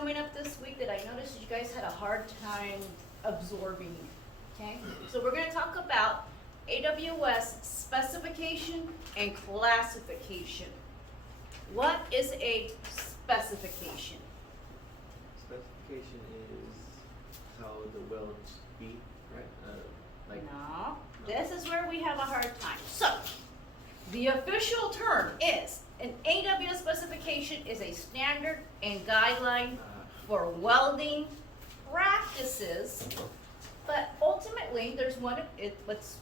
coming up this week that I noticed you guys had a hard time absorbing, okay? So we're gonna talk about AWS specification and classification. What is a specification? Specification is how the welds be, right? No, this is where we have a hard time. So, the official term is, an AWS specification is a standard and guideline for welding practices, but ultimately, there's one, let's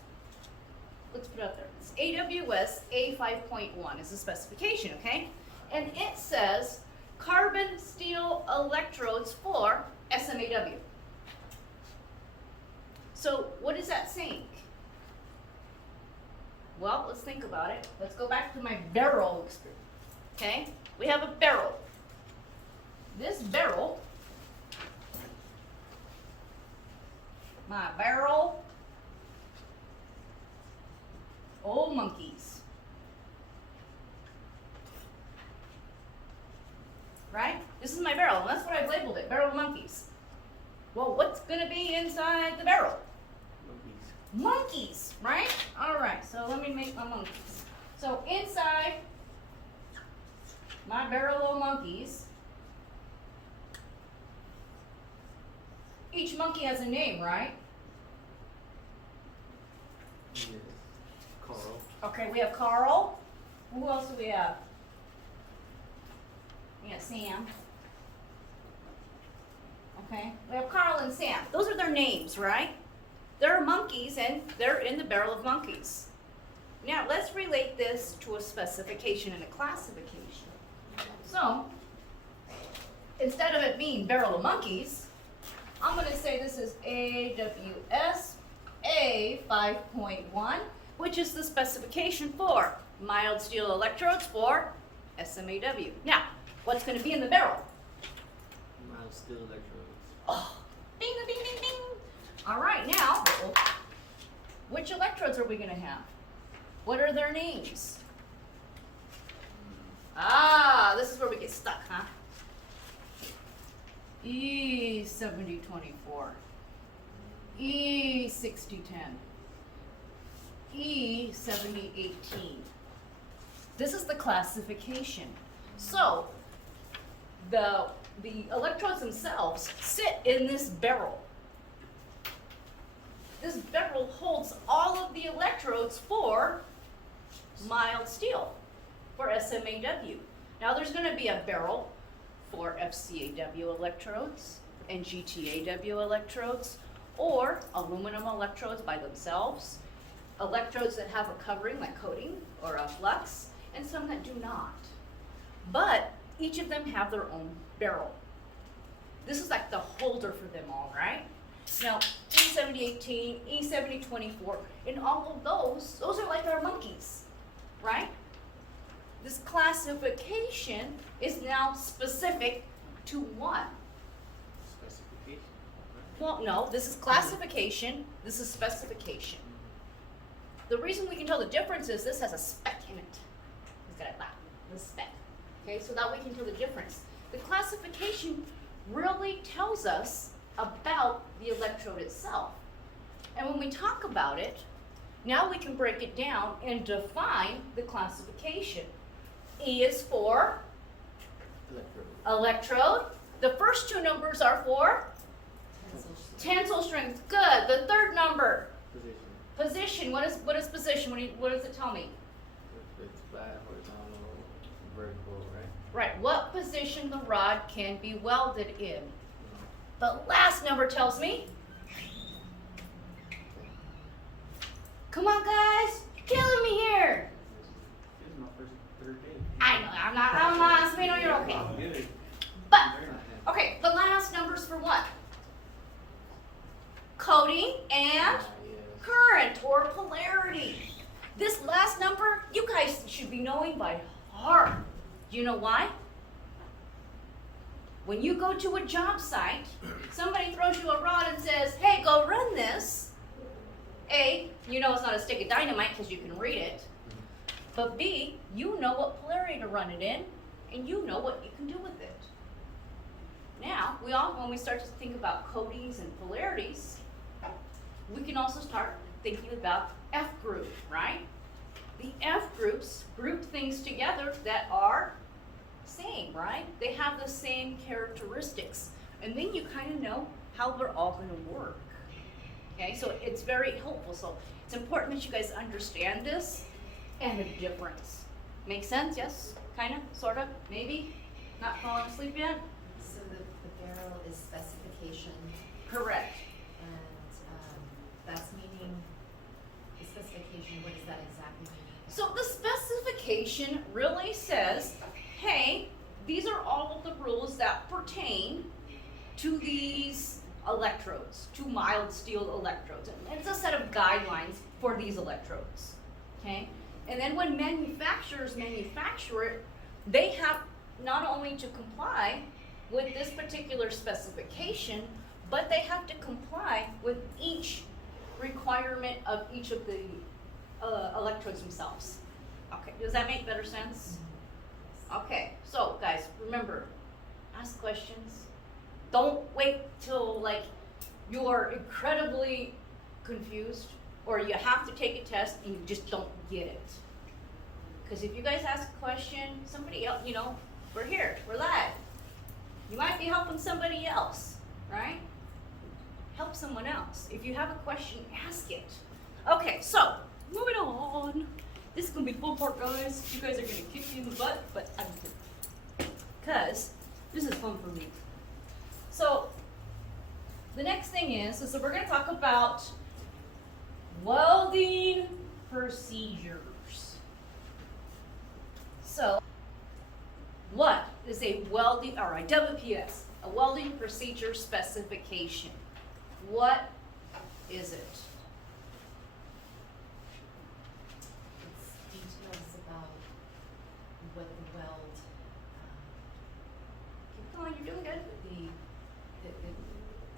put it up there. It's AWS A5.1 is the specification, okay? And it says carbon steel electrodes for SMAW. So what is that saying? Well, let's think about it. Let's go back to my barrel experience, okay? We have a barrel. This barrel, my barrel, old monkeys, right? This is my barrel, and that's what I've labeled it, barrel of monkeys. Well, what's gonna be inside the barrel? Monkeys, right? All right, so let me make my monkeys. So inside my barrel of monkeys, each monkey has a name, right? Yes. Carl. Okay, we have Carl. Who else do we have? We have Sam. Okay, we have Carl and Sam. Those are their names, right? They're monkeys and they're in the barrel of monkeys. Now let's relate this to a specification and a classification. So, instead of it being barrel of monkeys, I'm going to say this is AWS A5.1, which is the specification for mild steel electrodes for SMAW. Now, what's going to be in the barrel? Mild steel electrodes. Oh, ding, ding, ding, ding. All right, now, which electrodes are we going to have? What are their names? Ah, this is where we get stuck, huh? E7024, E6010, E7018. This is the classification. So, the electrodes themselves sit in this barrel. This barrel holds all of the electrodes for mild steel, for SMAW. Now there's going to be a barrel for FCAW electrodes and GTAW electrodes, or aluminum electrodes by themselves, electrodes that have a covering like coating or a flux, and some that do not. But each of them have their own barrel. This is like the holder for them all, right? Now, E7018, E7024, and all of those are like our monkeys, right? This classification is now specific to what? Specification. Well, no, this is classification, this is specification. The reason we can tell the difference is this has a spec in it. It's got the spec. Okay, so that we can tell the difference. The classification really tells us about the electrode itself. And when we talk about it, now we can break it down and define the classification. E is for electrode. The first two numbers are for tensile strength. Good. The third number, position. What is position? What does it tell me? It's flat, horizontal, vertical, right? Right. What position the rod can be welded in. The last number tells me. Come on, guys. You're killing me here. This is my third day. I know. I'm not. So we know you're okay. But, okay, the last numbers for what? Coating and current or polarity. This last number, you guys should be knowing by heart. Do you know why? When you go to a job site, somebody throws you a rod and says, hey, go run this. A, you know it's not a stick of dynamite because you can read it. But B, you know what polarity to run it in, and you know what you can do with it. Now, when we start to think about coatings and polarities, we can also start thinking about F group, right? The F groups group things together that are same, right? They have the same characteristics. And then you kind of know how they're all going to work. Okay, so it's very helpful. So it's important that you guys understand this and the difference. Make sense? Yes? Kind of? Sort of? Maybe? Not falling asleep yet? So the barrel is specification, Correct. and that's meaning, the specification, what does that exactly mean? So the specification really says, hey, these are all of the rules that pertain to these electrodes, to mild steel electrodes. And it's a set of guidelines for these electrodes, okay? And then when manufacturers manufacture it, they have not only to comply with this particular specification, but they have to comply with each requirement of each of the electrodes themselves. Okay, does that make better sense? Okay, so guys, remember, ask questions. Don't wait till like you're incredibly confused or you have to take a test and you just don't get it. Because if you guys ask a question, somebody else, you know, we're here, we're live. You might be helping somebody else, right? Help someone else. If you have a question, ask it. Okay, so moving on. This is gonna be the fun part, guys. You guys are gonna kick me in the butt, but I'm good. Because this is fun for me. So the next thing is that we're gonna talk about welding procedures. So what is a welding, or a WPS, a welding procedure specification? What is it? It's details about what the weld, Keep going, you're doing good. the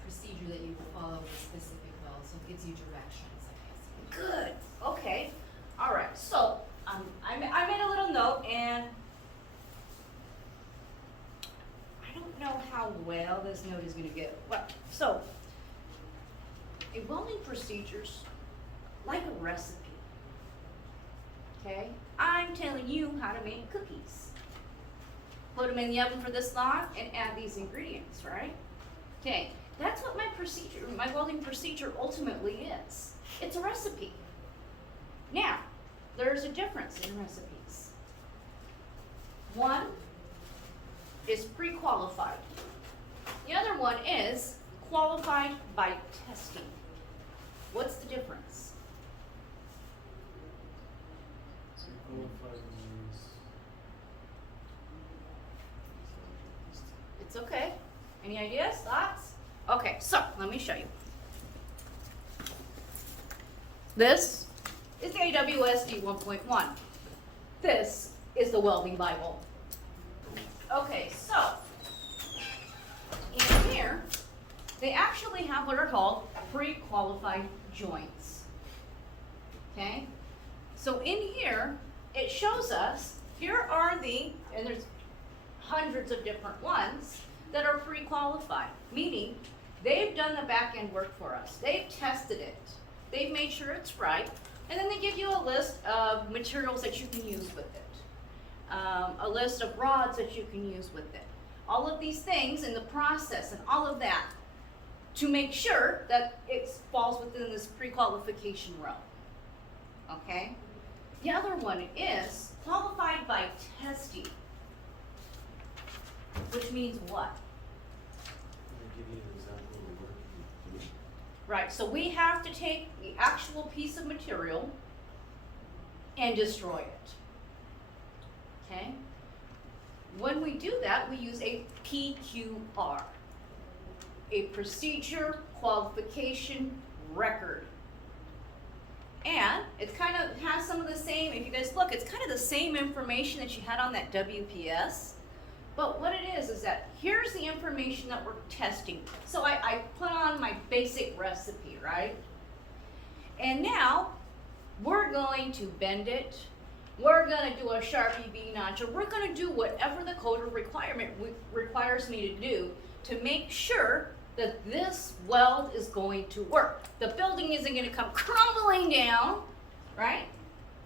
procedure that you follow with specific weld, so it gives you directions, I guess. Good. Okay. All right. So I made a little note, and I don't know how well this note is going to get. Well, so a welding procedure's like a recipe. Okay. I'm telling you how to make cookies. Put them in the oven for this long and add these ingredients, right? Okay. That's what my procedure, my welding procedure ultimately is. It's a recipe. Now, there's a difference in recipes. One is pre-qualified. The other one is qualified by testing. What's the difference? It's okay. Any ideas, thoughts? Okay, so let me show you. This is the AWSD 1.1. This is the Welding Bible. Okay, so in here, they actually have what are called pre-qualified joints. Okay? So in here, it shows us, here are the, and there's hundreds of different ones that are pre-qualified, meaning they've done the back end work for us. They've tested it. They've made sure it's right. And then they give you a list of materials that you can use with it. A list of rods that you can use with it. All of these things in the process and all of that to make sure that it falls within this pre-qualification realm. Okay? The other one is qualified by testing. Which means what? Give you an example of the work you do. Right, so we have to take the actual piece of material and destroy it. Okay? When we do that, we use a PQR, a procedure qualification record. And it kind of has some of the same, if you guys look, it's kind of the same information that you had on that WPS. But what it is that here's the information that we're testing. So I put on my basic recipe, right? And now we're going to bend it. We're going to do a Sharpie V notch, or we're going to do whatever the coder requirement requires me to do to make sure that this weld is going to work. The building isn't going to come crumbling down, right?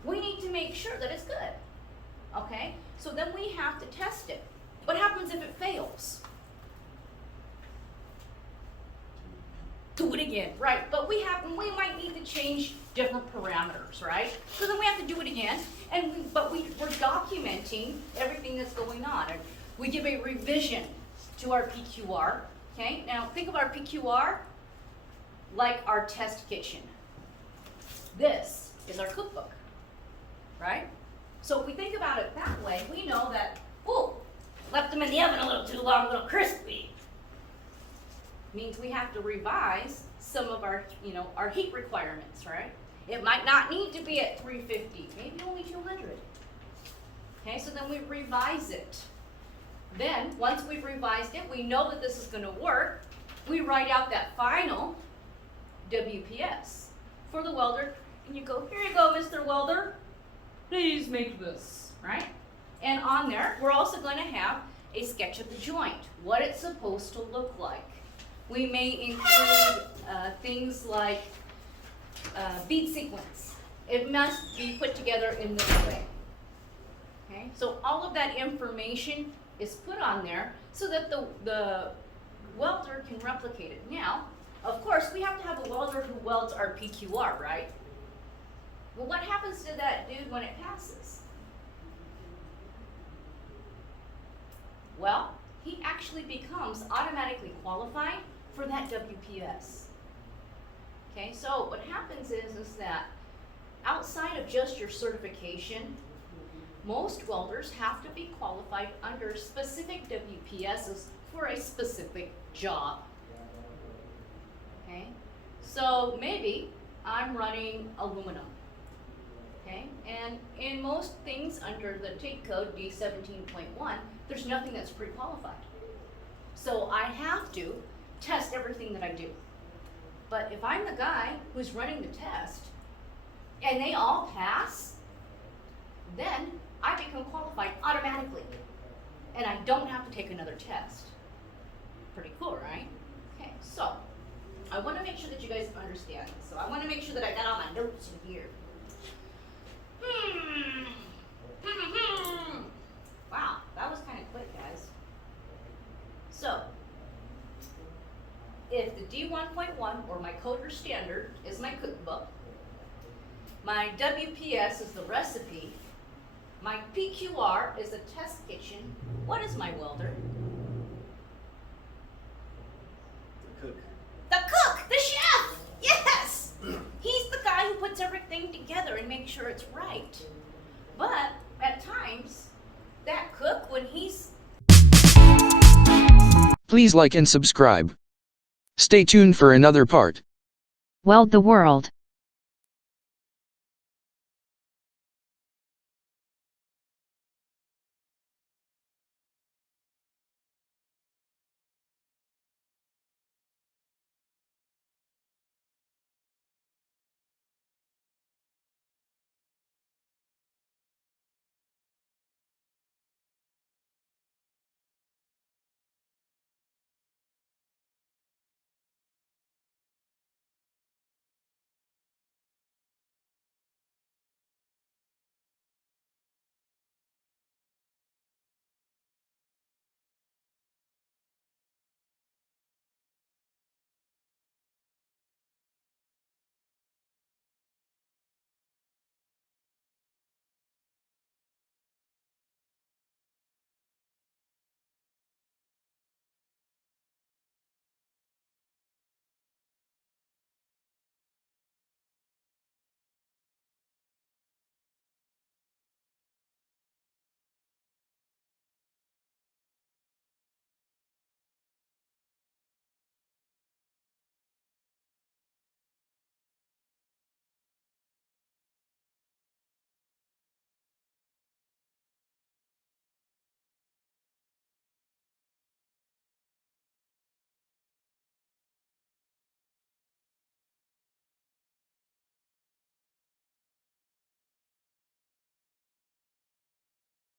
We need to make sure that it's good, okay? So then we have to test it. What happens if it fails? Do it again, right? But we might need to change different parameters, right? So then we have to do it again, but we're documenting everything that's going on. And we give a revision to our PQR, okay? Now think of our PQR like our test kitchen. This is our cookbook, right? So if we think about it that way, we know that, ooh, left them in the oven a little too long, a little crispy. Means we have to revise some of our, our heat requirements, right? It might not need to be at 350, maybe only 200. Okay, so then we revise it. Then, once we've revised it, we know that this is gonna work. We write out that final WPS for the welder, and you go, here you go, Mr. Welder, please make this, right? And on there, we're also gonna have a sketch of the joint, what it's supposed to look like. We may include things like bead sequence. It must be put together in this way. Okay, so all of that information is put on there so that the welder can replicate it. Now, of course, we have to have a welder who welds our PQR, right? Well, what happens to that dude when it passes? Well, he actually becomes automatically qualified for that WPS. Okay, so what happens is that outside of just your certification, most welders have to be qualified under specific WPSs for a specific job. Okay, so maybe I'm running aluminum. Okay, and in most things under the TIG code D17.1, there's nothing that's pre-qualified. So I have to test everything that I do. But if I'm the guy who's running the test and they all pass, then I become qualified automatically. And I don't have to take another test. Pretty cool, right? Okay, so I want to make sure that you guys understand this. So I want to make sure that I got all my notes in here. Wow, that was kind of quick, guys. So, if the D1.1 or my coder standard is my cookbook, my WPS is the recipe, my PQR is the test kitchen, what is my welder? The cook. The cook, the chef, yes! He's the guy who puts everything together and makes sure it's right. But at times, that cook, when he's... Please like and subscribe. Stay tuned for another part. Weld the world.